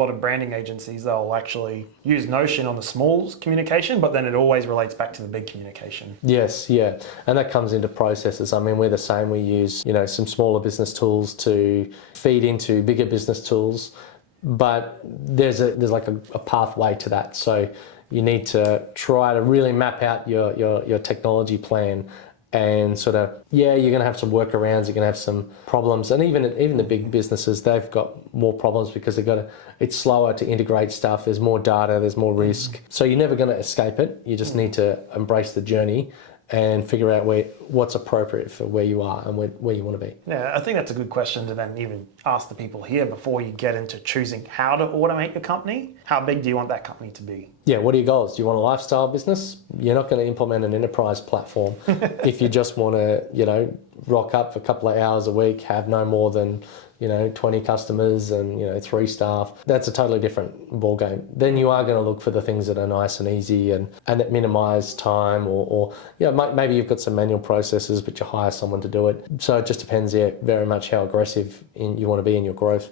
lot of branding agencies, they'll actually use Notion on the small communication, but then it always relates back to the big communication. Yes, yeah. And that comes into processes. I mean, we're the same. We use, some smaller business tools to feed into bigger business tools, but there's like a pathway to that. So you need to try to really map out your technology plan and sort of, you're going to have some workarounds, you're going to have some problems. And even the big businesses, they've got more problems because it's slower to integrate stuff. There's more data, there's more risk. So you're never going to escape it. You just need to embrace the journey and figure out what's appropriate for where you are and where you want to be. Yeah, I think that's a good question to then even ask the people here before you get into choosing how to automate your company. How big do you want that company to be? Yeah, what are your goals? Do you want a lifestyle business? You're not going to implement an enterprise platform if you just want to, rock up for a couple of hours a week, have no more than 20 customers and 3 staff. That's a totally different ball game. Then you are going to look for the things that are nice and easy and that minimize time or maybe you've got some manual processes but you hire someone to do it. So it just depends very much how aggressive you want to be in your growth.